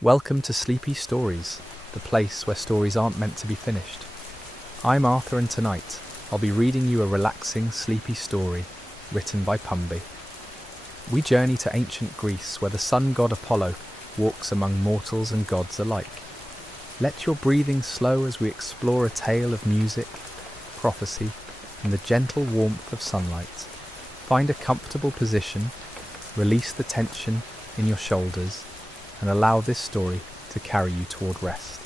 Welcome to Sleepy Stories, the place where stories aren't meant to be finished. I'm Arthur, and tonight I'll be reading you a relaxing, sleepy story written by Pumby. We journey to ancient Greece, where the sun god Apollo walks among mortals and gods alike. Let your breathing slow as we explore a tale of music, prophecy, and the gentle warmth of sunlight. Find a comfortable position, release the tension in your shoulders, and allow this story to carry you toward rest.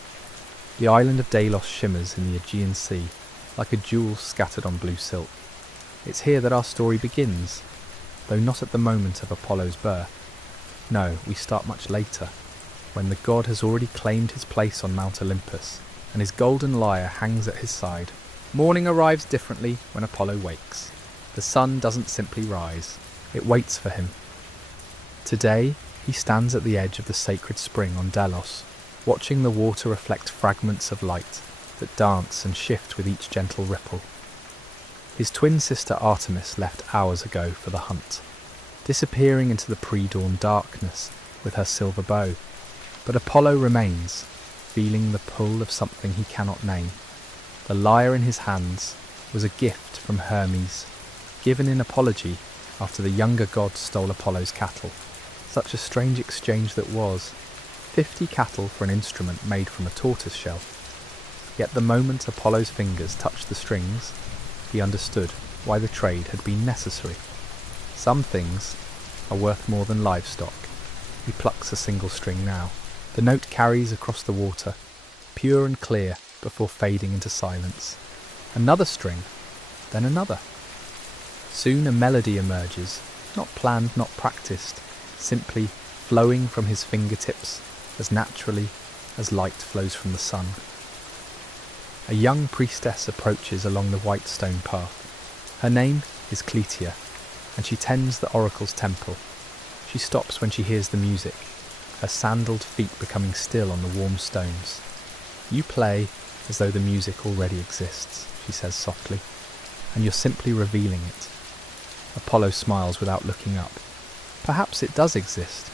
The island of Delos shimmers in the Aegean Sea like a jewel scattered on blue silk. It's here that our story begins, though not at the moment of Apollo's birth. No, we start much later, when the god has already claimed his place on Mount Olympus, and his golden lyre hangs at his side. Morning arrives differently when Apollo wakes. The sun doesn't simply rise, it waits for him. Today, he stands at the edge of the sacred spring on Delos, watching the water reflect fragments of light that dance and shift with each gentle ripple. His twin sister Artemis left hours ago for the hunt, disappearing into the pre-dawn darkness with her silver bow. But Apollo remains, feeling the pull of something he cannot name. The lyre in his hands was a gift from Hermes, given in apology after the younger god stole Apollo's cattle. Such a strange exchange that was. 50 cattle for an instrument made from a tortoise shell. Yet the moment Apollo's fingers touched the strings, he understood why the trade had been necessary. Some things are worth more than livestock. He plucks a single string now. The note carries across the water, pure and clear, before fading into silence. Another string, then another. Soon a melody emerges, not planned, not practiced, simply flowing from his fingertips as naturally as light flows from the sun. A young priestess approaches along the white stone path. Her name is Cletia, and she tends the oracle's temple. She stops when she hears the music, her sandaled feet becoming still on the warm stones. "You play as though the music already exists," she says softly, "and you're simply revealing it." Apollo smiles without looking up. Perhaps it does exist.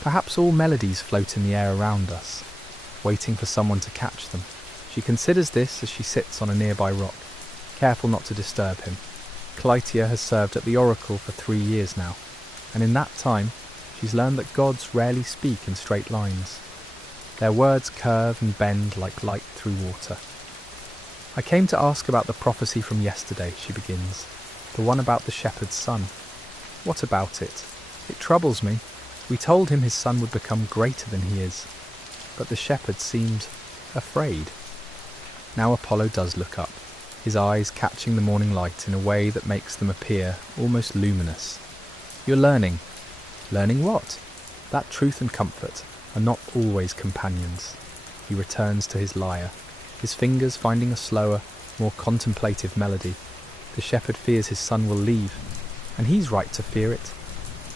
Perhaps all melodies float in the air around us, waiting for someone to catch them. She considers this as she sits on a nearby rock, careful not to disturb him. Clytia has served at the oracle for 3 years now, and in that time she's learned that gods rarely speak in straight lines. Their words curve and bend like light through water. "I came to ask about the prophecy from yesterday," she begins, "the one about the shepherd's son. What about it? It troubles me. We told him his son would become greater than he is, but the shepherd seemed afraid." Now Apollo does look up, his eyes catching the morning light in a way that makes them appear almost luminous. "You're learning." "Learning what?" "That truth and comfort are not always companions." He returns to his lyre, his fingers finding a slower, more contemplative melody. The shepherd fears his son will leave, and he's right to fear it.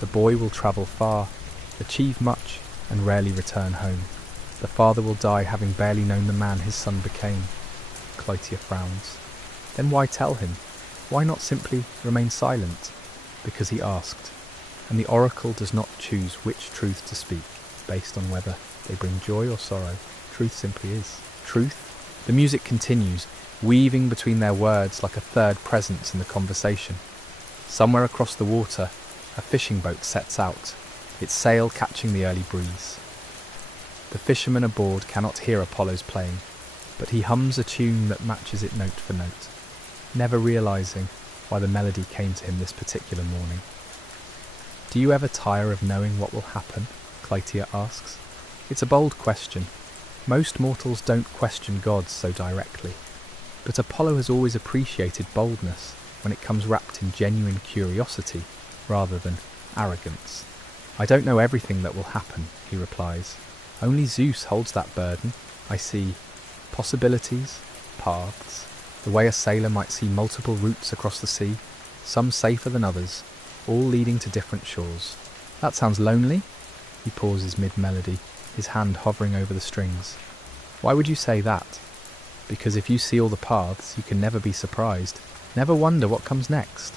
The boy will travel far, achieve much, and rarely return home. The father will die having barely known the man his son became. Clytia frowns. Then why tell him? Why not simply remain silent? Because he asked, and the oracle does not choose which truth to speak, based on whether they bring joy or sorrow. Truth simply is. Truth? The music continues, weaving between their words like a third presence in the conversation. Somewhere across the water, a fishing boat sets out, its sail catching the early breeze. The fisherman aboard cannot hear Apollo's playing, but he hums a tune that matches it note for note, never realizing why the melody came to him this particular morning. "Do you ever tire of knowing what will happen?" Clytia asks. It's a bold question. Most mortals don't question gods so directly, but Apollo has always appreciated boldness when it comes wrapped in genuine curiosity rather than arrogance. "I don't know everything that will happen," he replies. "Only Zeus holds that burden. I see possibilities, paths, the way a sailor might see multiple routes across the sea, some safer than others, all leading to different shores." "That sounds lonely?" He pauses mid-melody, his hand hovering over the strings. "Why would you say that?" "Because if you see all the paths, you can never be surprised, never wonder what comes next."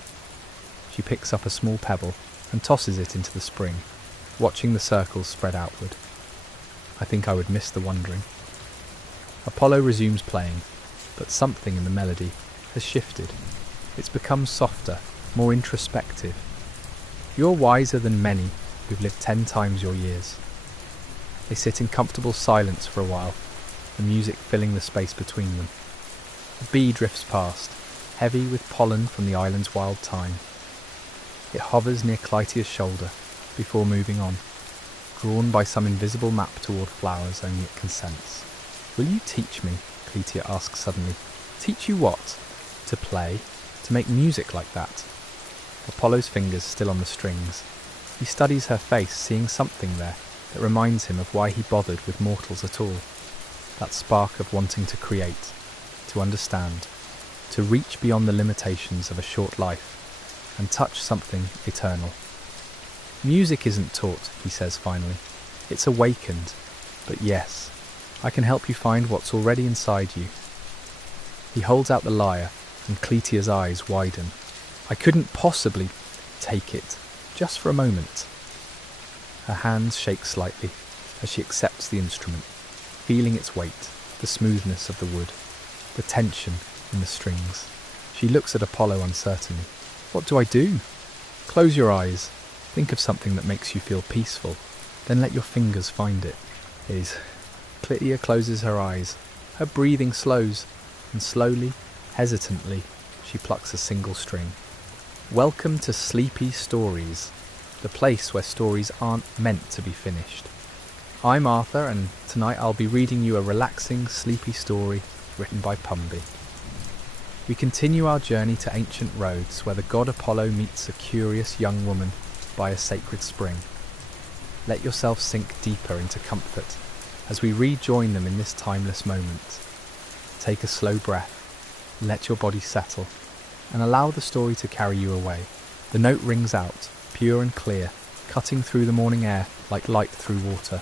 She picks up a small pebble and tosses it into the spring, watching the circles spread outward. I think I would miss the wondering. Apollo resumes playing, but something in the melody has shifted. It's become softer, more introspective. You're wiser than many who've lived 10 times your years. They sit in comfortable silence for a while, the music filling the space between them. A bee drifts past, heavy with pollen from the island's wild thyme. It hovers near Clytia's shoulder before moving on, drawn by some invisible map toward flowers only it consents. "Will you teach me?" Clytia asks suddenly. "Teach you what? To play? To make music like that?" Apollo's fingers still on the strings. He studies her face, seeing something there that reminds him of why he bothered with mortals at all. That spark of wanting to create, to understand, to reach beyond the limitations of a short life and touch something eternal. "Music isn't taught," he says finally. "It's awakened. But yes, I can help you find what's already inside you." He holds out the lyre, and Clytia's eyes widen. "I couldn't possibly take it, just for a moment." Her hands shake slightly as she accepts the instrument, feeling its weight, the smoothness of the wood, the tension in the strings. She looks at Apollo uncertainly. "What do I do?" "Close your eyes. Think of something that makes you feel peaceful. Then let your fingers find it." Clytia closes her eyes. Her breathing slows, and slowly, hesitantly, she plucks a single string. "Welcome to Sleepy Stories, the place where stories aren't meant to be finished. I'm Arthur, and tonight I'll be reading you a relaxing, sleepy story written by Pumby." We continue our journey to ancient roads where the god Apollo meets a curious young woman by a sacred spring. Let yourself sink deeper into comfort as we rejoin them in this timeless moment. Take a slow breath, let your body settle, and allow the story to carry you away. The note rings out, pure and clear, cutting through the morning air like light through water.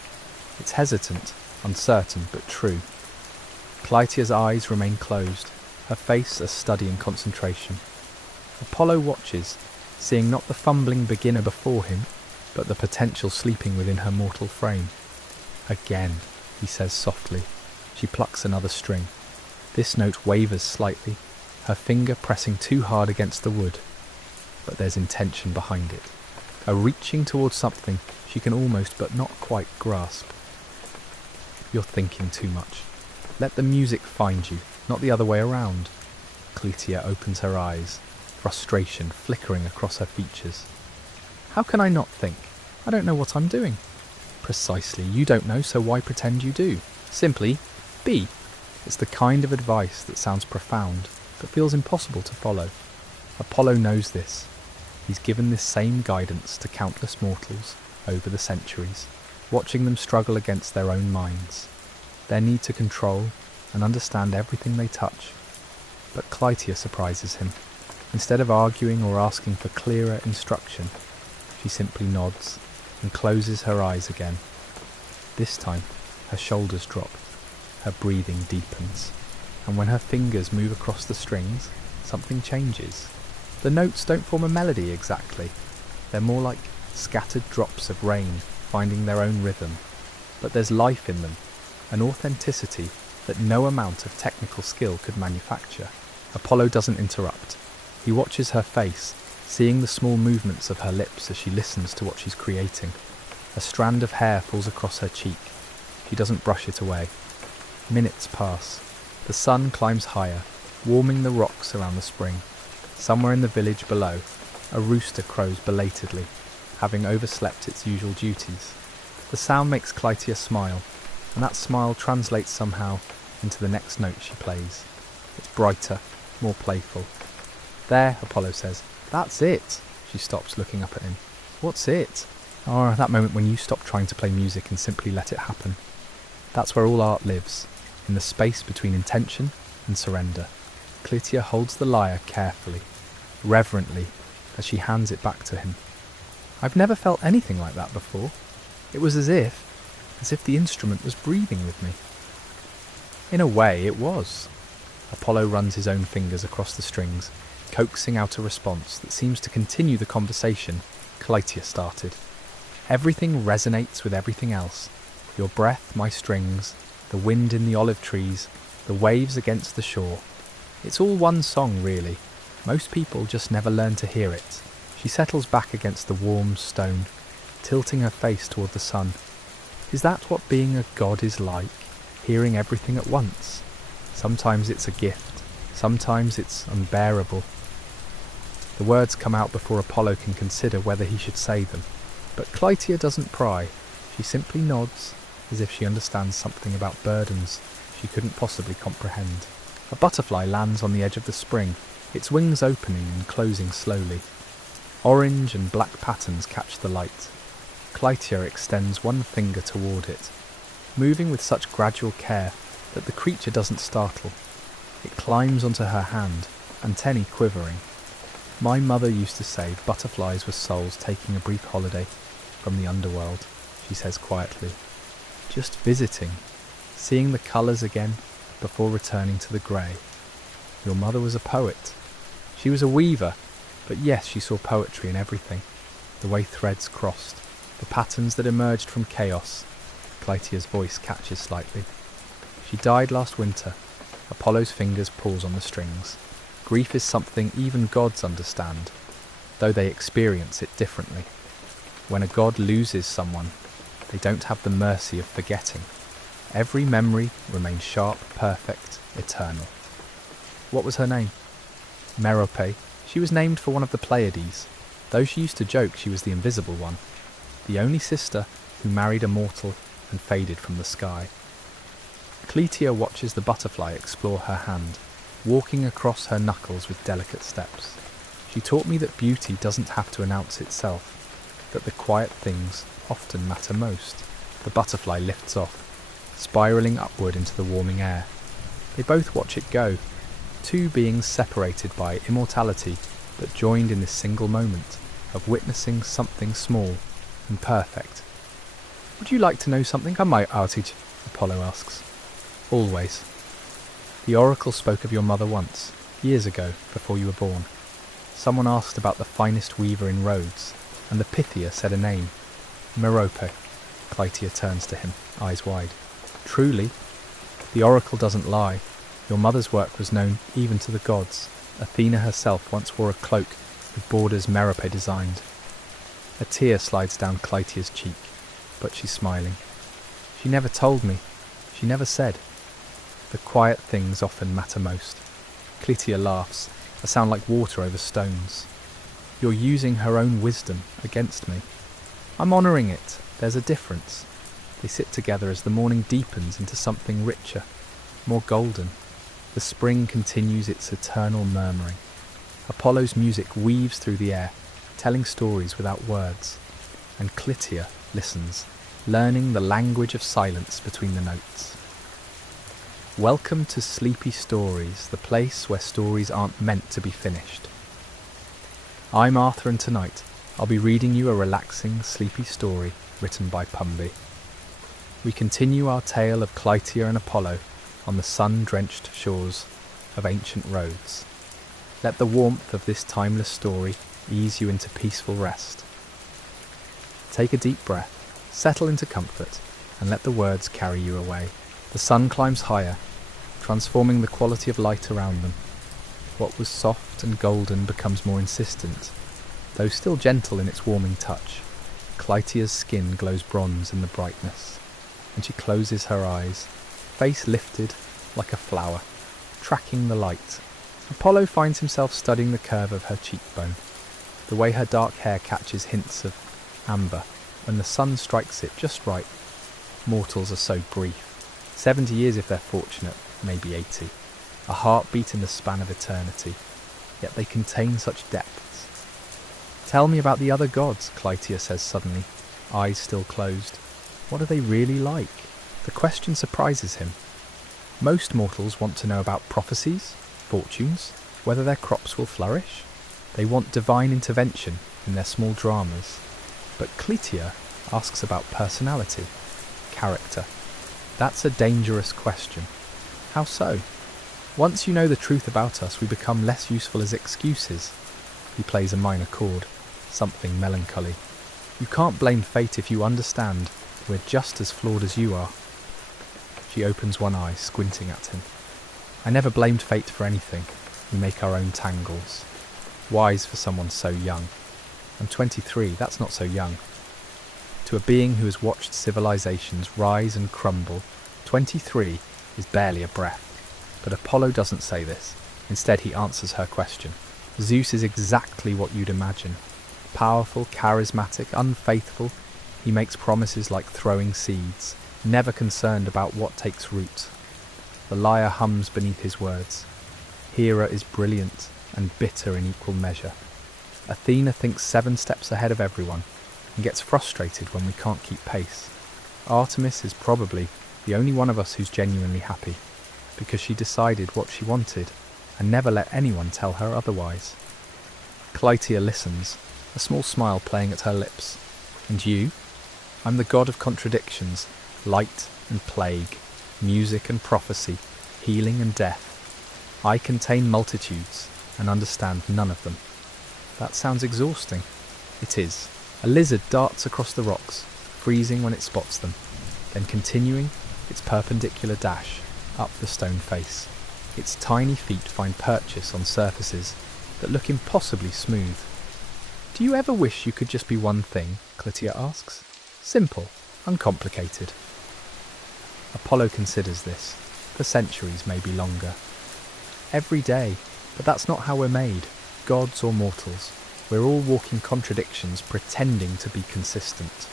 It's hesitant, uncertain, but true. Clytia's eyes remain closed, her face a study in concentration. Apollo watches, seeing not the fumbling beginner before him, but the potential sleeping within her mortal frame. "Again," he says softly. She plucks another string. This note wavers slightly, her finger pressing too hard against the wood. But there's intention behind it, a reaching towards something she can almost but not quite grasp. "You're thinking too much. Let the music find you, not the other way around." Clytia opens her eyes, frustration flickering across her features. "How can I not think? I don't know what I'm doing." "Precisely, you don't know, so why pretend you do? Simply, be." It's the kind of advice that sounds profound, but feels impossible to follow. Apollo knows this. He's given this same guidance to countless mortals over the centuries, watching them struggle against their own minds, their need to control and understand everything they touch. But Clytia surprises him. Instead of arguing or asking for clearer instruction, she simply nods and closes her eyes again. This time, her shoulders drop, her breathing deepens, and when her fingers move across the strings, something changes. The notes don't form a melody exactly. They're more like scattered drops of rain finding their own rhythm. But there's life in them, an authenticity that no amount of technical skill could manufacture. Apollo doesn't interrupt. He watches her face, seeing the small movements of her lips as she listens to what she's creating. A strand of hair falls across her cheek. She doesn't brush it away. Minutes pass. The sun climbs higher, warming the rocks around the spring. Somewhere in the village below, a rooster crows belatedly, having overslept its usual duties. The sound makes Clytia smile, and that smile translates somehow into the next note she plays. It's brighter, more playful. "There," Apollo says. "That's it." She stops, looking up at him. "What's it?" "Oh, that moment when you stop trying to play music and simply let it happen. That's where all art lives, in the space between intention and surrender." Clytia holds the lyre carefully, reverently, as she hands it back to him. "I've never felt anything like that before. It was as if the instrument was breathing with me." In a way, it was. Apollo runs his own fingers across the strings, coaxing out a response that seems to continue the conversation Clytia started. Everything resonates with everything else. Your breath, my strings, the wind in the olive trees, the waves against the shore. It's all one song, really. Most people just never learn to hear it. She settles back against the warm stone, tilting her face toward the sun. Is that what being a god is like? Hearing everything at once? Sometimes it's a gift. Sometimes it's unbearable. The words come out before Apollo can consider whether he should say them. But Clytia doesn't pry. She simply nods, as if she understands something about burdens she couldn't possibly comprehend. A butterfly lands on the edge of the spring, its wings opening and closing slowly. Orange and black patterns catch the light. Clytia extends one finger toward it, moving with such gradual care that the creature doesn't startle. It climbs onto her hand, antennae quivering. My mother used to say butterflies were souls taking a brief holiday from the underworld, she says quietly. Just visiting, seeing the colours again before returning to the grey. Your mother was a poet. She was a weaver, but yes, she saw poetry in everything. The way threads crossed, the patterns that emerged from chaos. Clytia's voice catches slightly. She died last winter. Apollo's fingers pause on the strings. Grief is something even gods understand, though they experience it differently. When a god loses someone, they don't have the mercy of forgetting. Every memory remains sharp, perfect, eternal. What was her name? Merope. She was named for one of the Pleiades, though she used to joke she was the invisible one, the only sister who married a mortal and faded from the sky. Clytia watches the butterfly explore her hand, walking across her knuckles with delicate steps. She taught me that beauty doesn't have to announce itself, that the quiet things often matter most. The butterfly lifts off, spiralling upward into the warming air. They both watch it go, two beings separated by immortality but joined in this single moment of witnessing something small and perfect. Would you like to know something on my outage? Apollo asks. Always. The oracle spoke of your mother once, years ago, before you were born. Someone asked about the finest weaver in Rhodes, and the Pythia said a name. Merope. Clytia turns to him, eyes wide. Truly, the oracle doesn't lie. Your mother's work was known even to the gods. Athena herself once wore a cloak with borders Merope designed. A tear slides down Clytia's cheek, but she's smiling. She never told me. She never said. The quiet things often matter most. Clytia laughs, a sound like water over stones. You're using her own wisdom against me. I'm honouring it. There's a difference. They sit together as the morning deepens into something richer, more golden. The spring continues its eternal murmuring. Apollo's music weaves through the air, telling stories without words. And Clytia listens, learning the language of silence between the notes. Welcome to Sleepy Stories, the place where stories aren't meant to be finished. I'm Arthur, and tonight I'll be reading you a relaxing, sleepy story written by Pumby. We continue our tale of Clytia and Apollo on the sun-drenched shores of ancient Rhodes. Let the warmth of this timeless story ease you into peaceful rest. Take a deep breath, settle into comfort, and let the words carry you away. The sun climbs higher, transforming the quality of light around them. What was soft and golden becomes more insistent, though still gentle in its warming touch. Clytia's skin glows bronze in the brightness, and she closes her eyes, face lifted like a flower, tracking the light. Apollo finds himself studying the curve of her cheekbone, the way her dark hair catches hints of amber when the sun strikes it just right. Mortals are so brief. 70 years if they're fortunate, maybe 80. A heartbeat in the span of eternity, yet they contain such depths. Tell me about the other gods, Clytia says suddenly, eyes still closed. What are they really like? The question surprises him. Most mortals want to know about prophecies, fortunes, whether their crops will flourish. They want divine intervention in their small dramas. But Clytia asks about personality, character. That's a dangerous question. How so? Once you know the truth about us, we become less useful as excuses. He plays a minor chord, something melancholy. You can't blame fate if you understand We're just as flawed as you are. She opens one eye, squinting at him. I never blamed fate for anything. We make our own tangles. Wise for someone so young. I'm 23, that's not so young. To a being who has watched civilizations rise and crumble, 23 is barely a breath. But Apollo doesn't say this. Instead, he answers her question. Zeus is exactly what you'd imagine. Powerful, charismatic, unfaithful, he makes promises like throwing seeds, never concerned about what takes root. The lyre hums beneath his words. Hera is brilliant and bitter in equal measure. Athena thinks 7 steps ahead of everyone and gets frustrated when we can't keep pace. Artemis is probably the only one of us who's genuinely happy, because she decided what she wanted and never let anyone tell her otherwise. Clytia listens, a small smile playing at her lips. And you? I'm the god of contradictions, light and plague, music and prophecy, healing and death. I contain multitudes and understand none of them. That sounds exhausting. It is. A lizard darts across the rocks, freezing when it spots them, then continuing its perpendicular dash up the stone face. Its tiny feet find purchase on surfaces that look impossibly smooth. Do you ever wish you could just be one thing? Clytia asks. Simple, uncomplicated. Apollo considers this. For centuries, maybe longer. Every day, but that's not how we're made, gods or mortals. We're all walking contradictions, pretending to be consistent.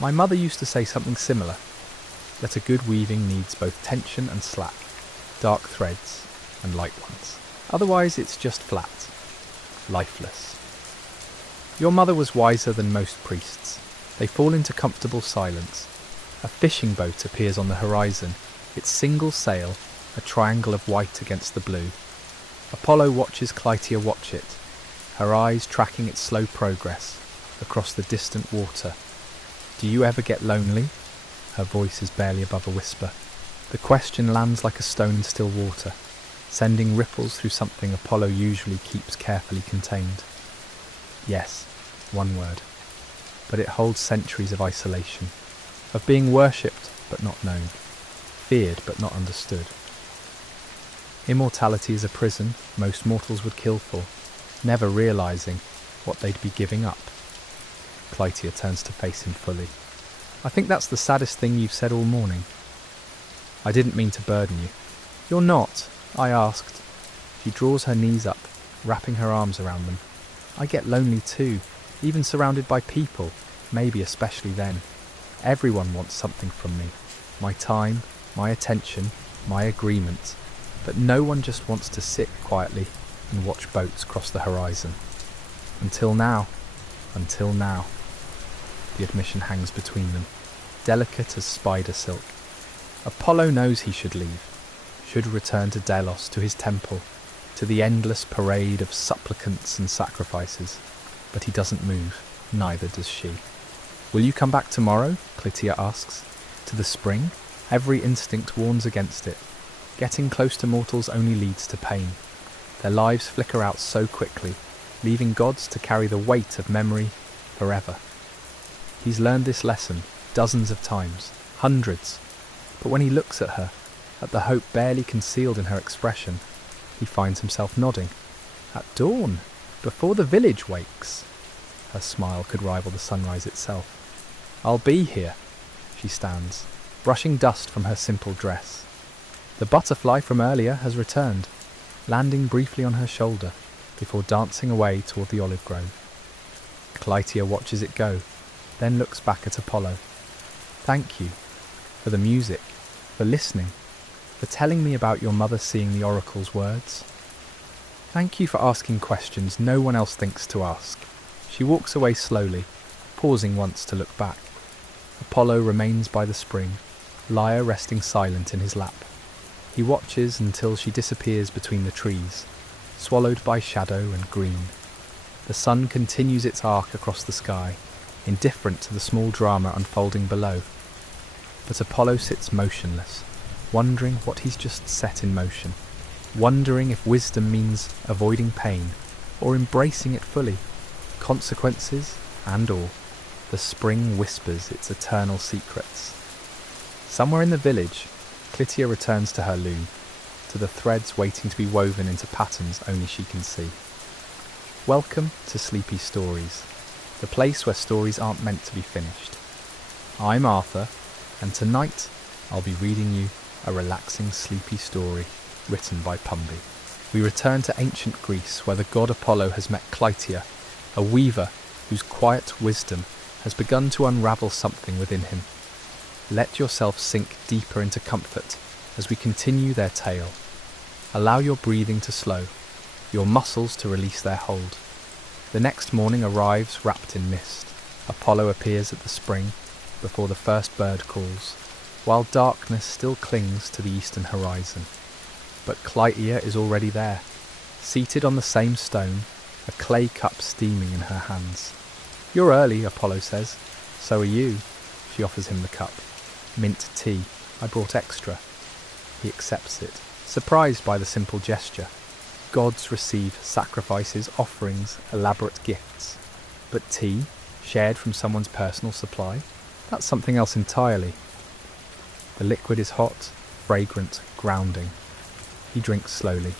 My mother used to say something similar, that a good weaving needs both tension and slack, dark threads and light ones. Otherwise it's just flat, lifeless. Your mother was wiser than most priests. They fall into comfortable silence. A fishing boat appears on the horizon, its single sail a triangle of white against the blue. Apollo watches Clytia watch it, her eyes tracking its slow progress across the distant water. Do you ever get lonely? Her voice is barely above a whisper. The question lands like a stone in still water, sending ripples through something Apollo usually keeps carefully contained. Yes, one word. But it holds centuries of isolation, of being worshipped but not known, feared but not understood. Immortality is a prison most mortals would kill for, never realizing what they'd be giving up. Clytia turns to face him fully. I think that's the saddest thing you've said all morning. I didn't mean to burden you. You're not, I asked. She draws her knees up, wrapping her arms around them. I get lonely too, even surrounded by people, maybe especially then. Everyone wants something from me. My time, my attention, my agreement. But no one just wants to sit quietly and watch boats cross the horizon. Until now. The admission hangs between them, delicate as spider silk. Apollo knows he should leave, should return to Delos, to his temple, to the endless parade of supplicants and sacrifices. But he doesn't move, neither does she. Will you come back tomorrow? Clytia asks. To the spring? Every instinct warns against it. Getting close to mortals only leads to pain. Their lives flicker out so quickly, leaving gods to carry the weight of memory forever. He's learned this lesson dozens of times, hundreds. But when he looks at her, at the hope barely concealed in her expression, he finds himself nodding. At dawn, before the village wakes. Her smile could rival the sunrise itself. I'll be here. She stands, brushing dust from her simple dress. The butterfly from earlier has returned, landing briefly on her shoulder before dancing away toward the olive grove. Clytia watches it go, then looks back at Apollo. Thank you for the music, for listening, for telling me about your mother seeing the oracle's words. Thank you for asking questions no one else thinks to ask. She walks away slowly, pausing once to look back. Apollo remains by the spring, Lyre resting silent in his lap. He watches until she disappears between the trees, swallowed by shadow and green. The sun continues its arc across the sky, indifferent to the small drama unfolding below. But Apollo sits motionless, wondering what he's just set in motion, wondering if wisdom means avoiding pain or embracing it fully, consequences and all. the spring whispers its eternal secrets. Somewhere in the village, Clytia returns to her loom, to the threads waiting to be woven into patterns only she can see. Welcome to Sleepy Stories, the place where stories aren't meant to be finished. I'm Arthur, and tonight I'll be reading you a relaxing, sleepy story written by Pumby. We return to ancient Greece, where the god Apollo has met Clytia, a weaver whose quiet wisdom has begun to unravel something within him. Let yourself sink deeper into comfort as we continue their tale. Allow your breathing to slow, your muscles to release their hold. The next morning arrives wrapped in mist. Apollo appears at the spring before the first bird calls, while darkness still clings to the eastern horizon. But Clytia is already there, seated on the same stone, a clay cup steaming in her hands. "You're early," Apollo says. "So are you." She offers him the cup. "Mint tea. I brought extra." He accepts it, surprised by the simple gesture. Gods receive sacrifices, offerings, elaborate gifts. But tea, shared from someone's personal supply? That's something else entirely. The liquid is hot, fragrant, grounding. He drinks slowly.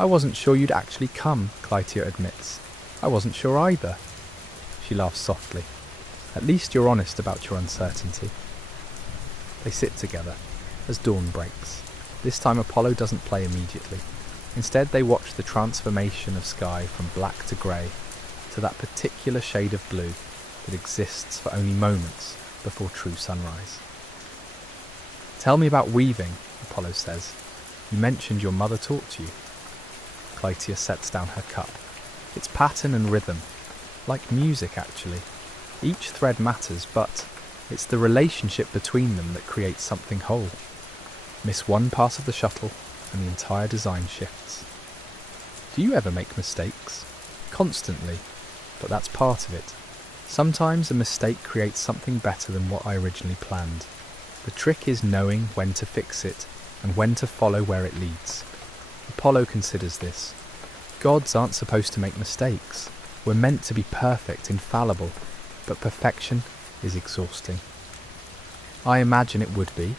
"I wasn't sure you'd actually come," Clytia admits. "I wasn't sure either." She laughs softly. "At least you're honest about your uncertainty." They sit together as dawn breaks. This time Apollo doesn't play immediately. Instead they watch the transformation of sky from black to grey to that particular shade of blue that exists for only moments before true sunrise. "Tell me about weaving," Apollo says. "You mentioned your mother taught you." Clytia sets down her cup. It's pattern and rhythm, like music actually. Each thread matters, but it's the relationship between them that creates something whole. Miss one pass of the shuttle and the entire design shifts. "Do you ever make mistakes?" "Constantly, but that's part of it. Sometimes a mistake creates something better than what I originally planned. The trick is knowing when to fix it and when to follow where it leads." Apollo considers this. Gods aren't supposed to make mistakes. We're meant to be perfect, infallible, but perfection is exhausting. "I imagine it would be."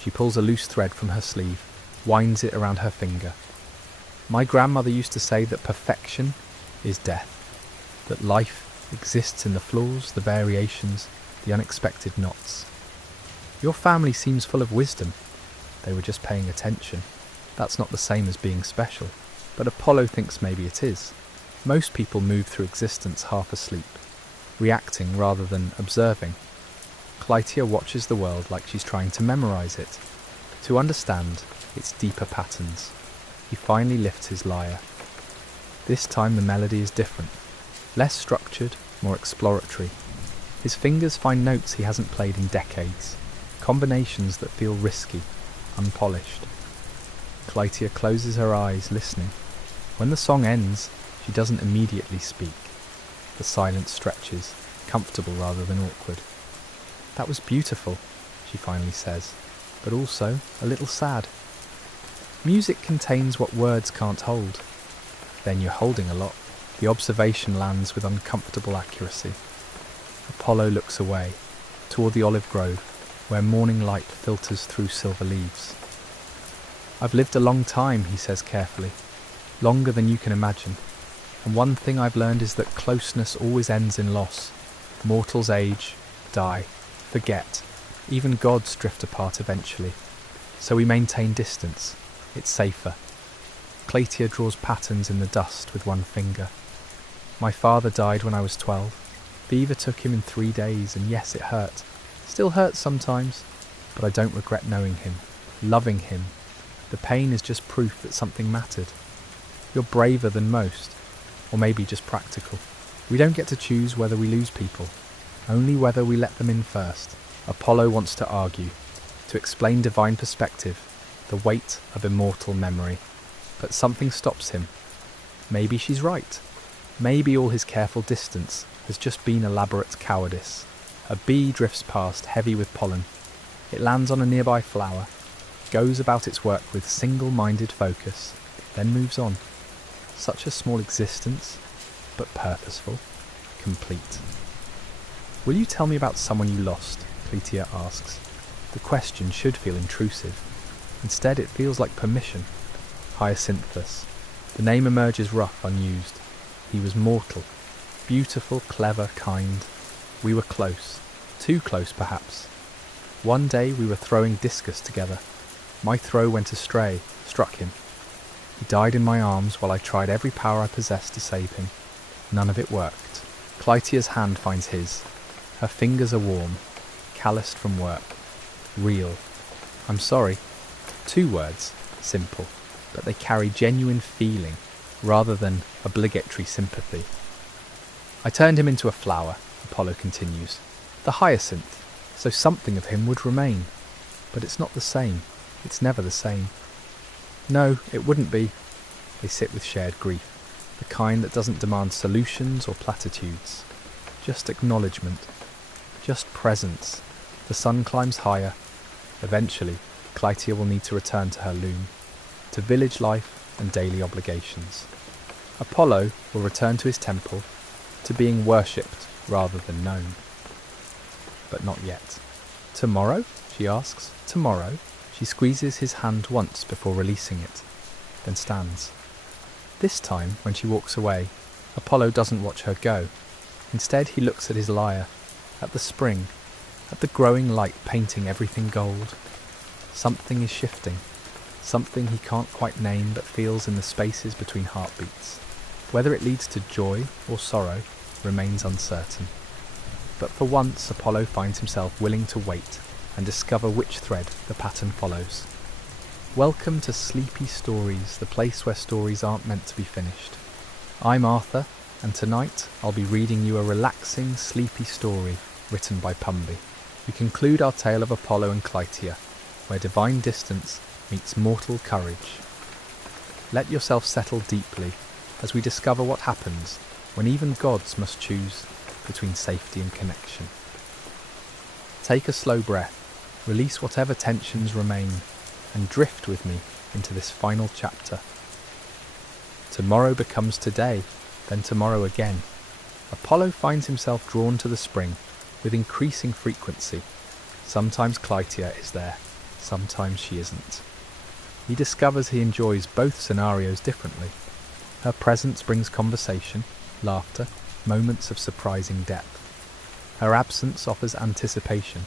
She pulls a loose thread from her sleeve, winds it around her finger. "My grandmother used to say that perfection is death, that life exists in the flaws, the variations, the unexpected knots. Your family seems full of wisdom." They were just paying attention. That's not the same as being special, but Apollo thinks maybe it is. Most people move through existence half asleep, reacting rather than observing. Clytia watches the world like she's trying to memorize it, to understand its deeper patterns. He finally lifts his lyre. This time the melody is different, less structured, more exploratory. His fingers find notes he hasn't played in decades, combinations that feel risky, unpolished. Clytia closes her eyes, listening. When the song ends, she doesn't immediately speak. The silence stretches, comfortable rather than awkward. "That was beautiful," she finally says, "but also a little sad. Music contains what words can't hold." "Then you're holding a lot." The observation lands with uncomfortable accuracy. Apollo looks away, toward the olive grove, where morning light filters through silver leaves. "I've lived a long time," he says carefully, "longer than you can imagine. And one thing I've learned is that closeness always ends in loss. Mortals age, die, forget. Even gods drift apart eventually. So we maintain distance. It's safer." Clytia draws patterns in the dust with one finger. "My father died when I was 12. Fever took him in 3 days, and yes, it hurt. Still hurts sometimes, but I don't regret knowing him, loving him. The pain is just proof that something mattered. You're braver than most, or maybe just practical. We don't get to choose whether we lose people, only whether we let them in first." Apollo wants to argue, to explain divine perspective, the weight of immortal memory, but something stops him. Maybe she's right. Maybe all his careful distance has just been elaborate cowardice. A bee drifts past, heavy with pollen. It lands on a nearby flower, goes about its work with single-minded focus, then moves on. Such a small existence, but purposeful, complete. Will you tell me about someone you lost? Cleitia asks. The question should feel intrusive. Instead, it feels like permission. Hyacinthus. The name emerges rough, unused. He was mortal. Beautiful, clever, kind. We were close. Too close, perhaps. One day we were throwing discus together. My throw went astray, struck him. He died in my arms while I tried every power I possessed to save him. None of it worked. Cleitia's hand finds his. Her fingers are warm, calloused from work. Real. I'm sorry. 2 words, simple, but they carry genuine feeling rather than obligatory sympathy. I turned him into a flower, Apollo continues. The hyacinth, so something of him would remain. But it's not the same. It's never the same. No, it wouldn't be. They sit with shared grief, the kind that doesn't demand solutions or platitudes. Just acknowledgement. Just presence. The sun climbs higher. Eventually, Cleitia will need to return to her loom, to village life and daily obligations. Apollo will return to his temple, to being worshipped rather than known. But not yet. Tomorrow? She asks. Tomorrow? She squeezes his hand once before releasing it, then stands. This time, when she walks away, Apollo doesn't watch her go. Instead, he looks at his lyre, at the spring, at the growing light painting everything gold. Something is shifting, something he can't quite name but feels in the spaces between heartbeats. Whether it leads to joy or sorrow remains uncertain. But for once, Apollo finds himself willing to wait and discover which thread the pattern follows. Welcome to Sleepy Stories, the place where stories aren't meant to be finished. I'm Arthur, and tonight I'll be reading you a relaxing, sleepy story written by Pumby. We conclude our tale of Apollo and Cleitia, where divine distance meets mortal courage. Let yourself settle deeply as we discover what happens when even gods must choose between safety and connection. Take a slow breath, release whatever tensions remain, and drift with me into this final chapter. Tomorrow becomes today, then tomorrow again. Apollo finds himself drawn to the spring with increasing frequency. Sometimes Cleitia is there, sometimes she isn't. He discovers he enjoys both scenarios differently. Her presence brings conversation, laughter, moments of surprising depth. Her absence offers anticipation,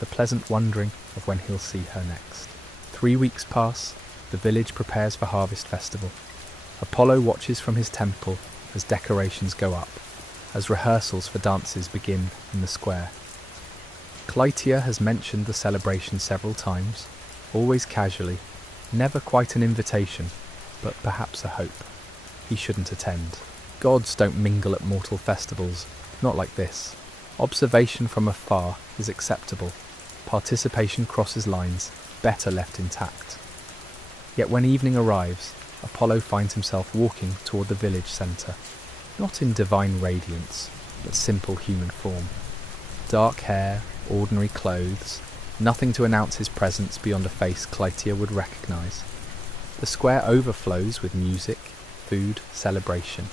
the pleasant wondering of when he'll see her next. 3 weeks pass, the village prepares for harvest festival. Apollo watches from his temple as decorations go up, as rehearsals for dances begin in the square. Cleitia has mentioned the celebration several times, always casually, never quite an invitation, but perhaps a hope. He shouldn't attend. Gods don't mingle at mortal festivals, not like this. Observation from afar is acceptable. Participation crosses lines, better left intact. Yet when evening arrives, Apollo finds himself walking toward the village centre, not in divine radiance, but simple human form. Dark hair, ordinary clothes, nothing to announce his presence beyond a face Cleitia would recognise. The square overflows with music, food, celebration.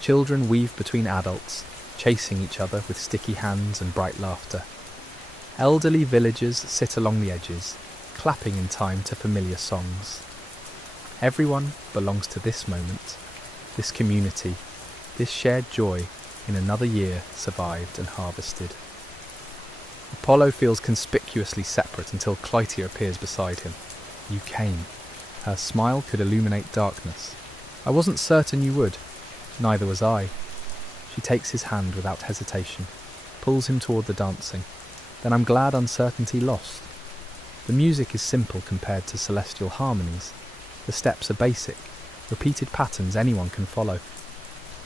Children weave between adults, chasing each other with sticky hands and bright laughter. Elderly villagers sit along the edges, clapping in time to familiar songs. Everyone belongs to this moment, this community, this shared joy in another year survived and harvested. Apollo feels conspicuously separate until Cleitia appears beside him. You came. Her smile could illuminate darkness. I wasn't certain you would. Neither was I. She takes his hand without hesitation, pulls him toward the dancing. Then I'm glad uncertainty lost. The music is simple compared to celestial harmonies. The steps are basic, repeated patterns anyone can follow.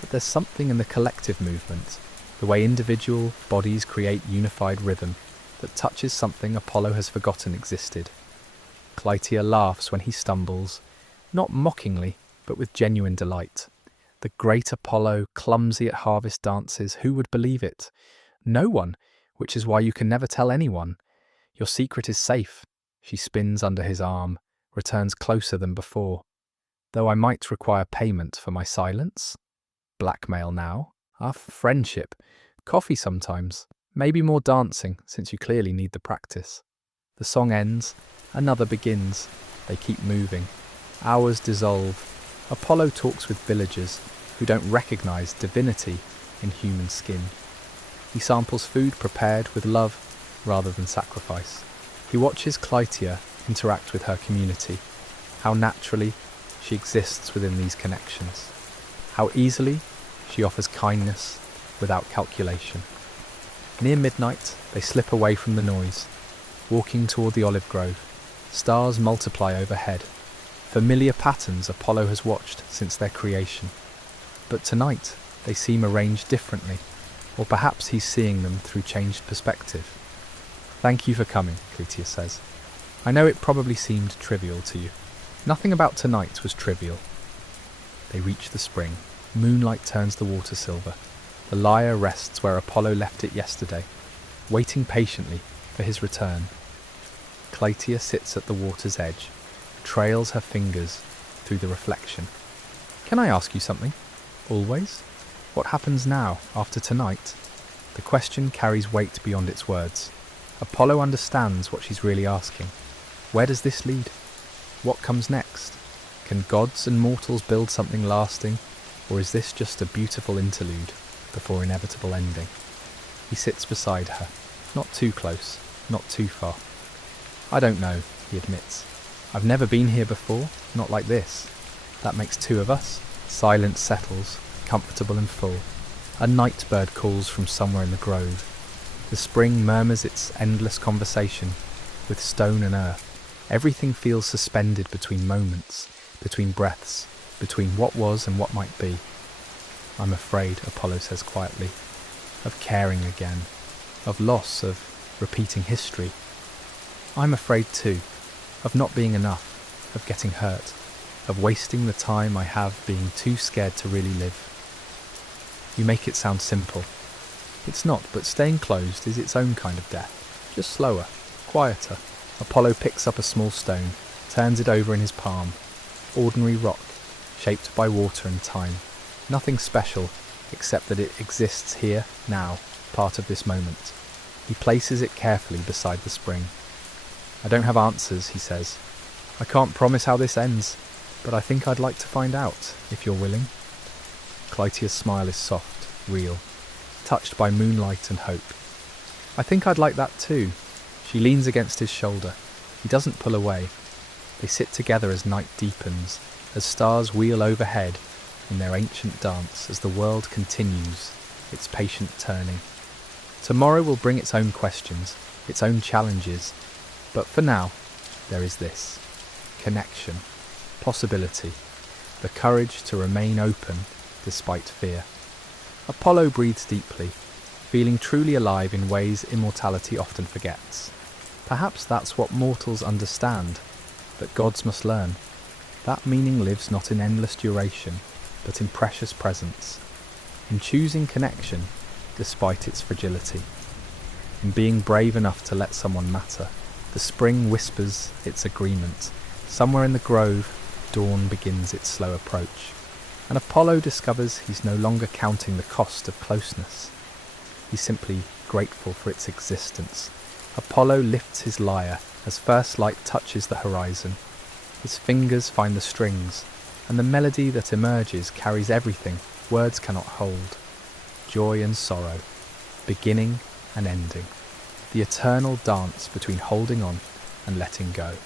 But there's something in the collective movement, the way individual bodies create unified rhythm, that touches something Apollo has forgotten existed. Cleitia laughs when he stumbles, not mockingly, but with genuine delight. The great Apollo, clumsy at harvest dances, who would believe it? No one, which is why you can never tell anyone. Your secret is safe. She spins under his arm, returns closer than before. Though I might require payment for my silence? Blackmail now? Our friendship? Coffee sometimes? Maybe more dancing, since you clearly need the practice. The song ends, another begins. They keep moving. Hours dissolve. Apollo talks with villagers who don't recognize divinity in human skin. He samples food prepared with love rather than sacrifice. He watches Clytia interact with her community, how naturally she exists within these connections, how easily she offers kindness without calculation. Near midnight, they slip away from the noise, walking toward the olive grove. Stars multiply overhead, familiar patterns Apollo has watched since their creation. But tonight, they seem arranged differently, or perhaps he's seeing them through changed perspective. "Thank you for coming," Clytia says. "I know it probably seemed trivial to you." Nothing about tonight was trivial. They reach the spring. Moonlight turns the water silver. The lyre rests where Apollo left it yesterday, waiting patiently for his return. Clytia sits at the water's edge, trails her fingers through the reflection. "Can I ask you something? Always? What happens now, after tonight?" The question carries weight beyond its words. Apollo understands what she's really asking. Where does this lead? What comes next? Can gods and mortals build something lasting, or is this just a beautiful interlude before inevitable ending? He sits beside her, not too close, not too far. "I don't know," he admits. "I've never been here before, not like this. That makes two of us." Silence settles, comfortable and full. A night bird calls from somewhere in the grove. The spring murmurs its endless conversation with stone and earth. Everything feels suspended between moments, between breaths, between what was and what might be. "I'm afraid," Apollo says quietly, "of caring again, of loss, of repeating history. I'm afraid too, of not being enough, of getting hurt, of wasting the time I have being too scared to really live." You make it sound simple. It's not, but staying closed is its own kind of death, just slower, quieter. Apollo picks up a small stone, turns it over in his palm. Ordinary rock, shaped by water and time. Nothing special, except that it exists here, now, part of this moment. He places it carefully beside the spring. "I don't have answers," he says. "I can't promise how this ends, but I think I'd like to find out, if you're willing." Clytia's smile is soft, real, touched by moonlight and hope. "I think I'd like that too." She leans against his shoulder. He doesn't pull away. They sit together as night deepens, as stars wheel overhead in their ancient dance, as the world continues its patient turning. Tomorrow will bring its own questions, its own challenges, but for now, there is this: connection, possibility, the courage to remain open despite fear. Apollo breathes deeply, feeling truly alive in ways immortality often forgets. Perhaps that's what mortals understand, that gods must learn. That meaning lives not in endless duration, but in precious presence, in choosing connection despite its fragility, in being brave enough to let someone matter. The spring whispers its agreement. Somewhere in the grove, dawn begins its slow approach, and Apollo discovers he's no longer counting the cost of closeness. He's simply grateful for its existence. Apollo lifts his lyre as first light touches the horizon. His fingers find the strings, and the melody that emerges carries everything words cannot hold. Joy and sorrow, beginning and ending. The eternal dance between holding on and letting go.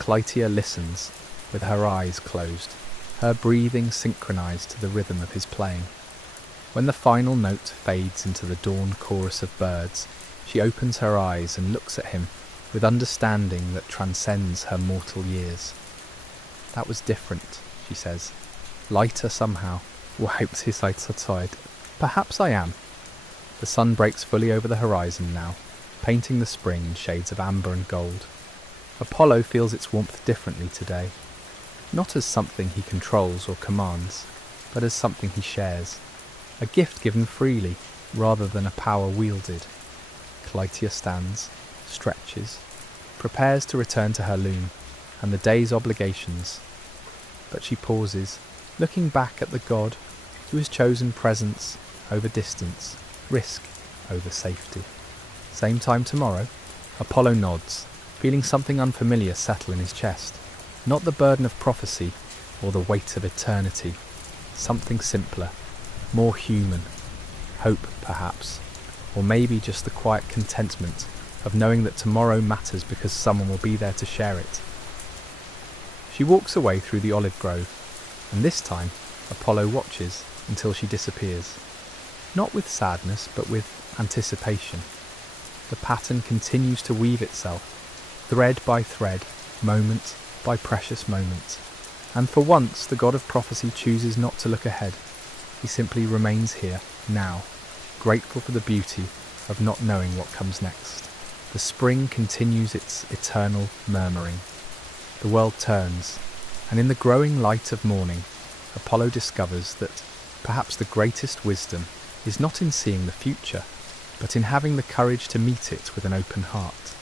Clytia listens, with her eyes closed, her breathing synchronized to the rhythm of his playing. When the final note fades into the dawn chorus of birds, she opens her eyes and looks at him with understanding that transcends her mortal years. "That was different," she says. "Lighter somehow." Wipes his eyes aside. "Perhaps I am." The sun breaks fully over the horizon now, painting the spring in shades of amber and gold. Apollo feels its warmth differently today, not as something he controls or commands, but as something he shares, a gift given freely rather than a power wielded. Clytia stands, stretches, prepares to return to her loom and the day's obligations, but she pauses, looking back at the god who has chosen presence over distance, risk over safety. Same time tomorrow? Apollo nods, feeling something unfamiliar settle in his chest. Not the burden of prophecy or the weight of eternity. Something simpler, more human. Hope, perhaps. Or maybe just the quiet contentment of knowing that tomorrow matters because someone will be there to share it. She walks away through the olive grove, and this time Apollo watches until she disappears. Not with sadness, but with anticipation. The pattern continues to weave itself, thread by thread, moment by precious moment. And for once, the god of prophecy chooses not to look ahead. He simply remains here, now, grateful for the beauty of not knowing what comes next. The spring continues its eternal murmuring. The world turns, and in the growing light of morning, Apollo discovers that perhaps the greatest wisdom is not in seeing the future, but in having the courage to meet it with an open heart.